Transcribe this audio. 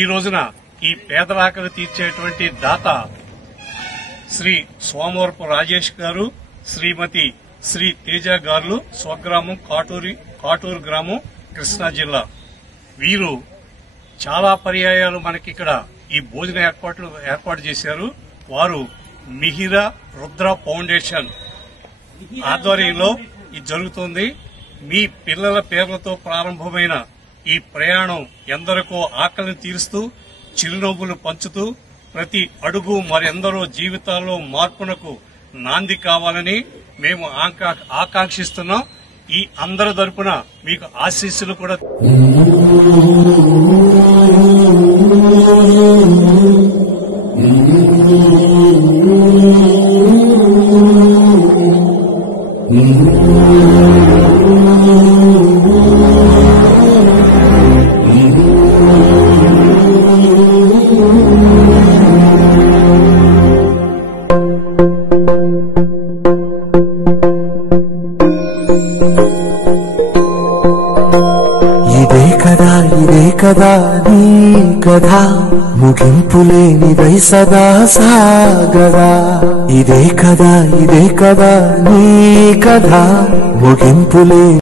ఈ రోజున ఈ పేదల ఆకలి తీర్చేటువంటి దాత శ్రీ సోమవరపు రాజేష్ గారు, శ్రీమతి శ్రీ తేజ గారు, స్వగ్రామం కాటూరు గ్రామం, కృష్ణా జిల్లా. వీరు చాలా పర్యాయాలు మనకిక్కడ ఈ భోజన ఏర్పాటు చేశారు. వారు మిహిరా రుద్ర ఫౌండేషన్ ఆధ్వర్యంలో ఇది జరుగుతుంది. మీ పిల్లల పేర్లతో ప్రారంభమైన ఈ ప్రయాణం ఎందరికో ఆకలిని తీరుస్తూ, చిరునవ్వులు పంచుతూ, ప్రతి అడుగు మరెందరో జీవితాల్లో మార్పునకు నాంది కావాలని మేము ఆకాంక్షిస్తున్నాం. ఈ అందరి తరపున మీకు ఆశీస్సులు కూడా. ఇదే కదా నీ కథ, ముగింపులేనిదై సదా సాగదా. ఇదే కదా నీ కథ, ముగింపులే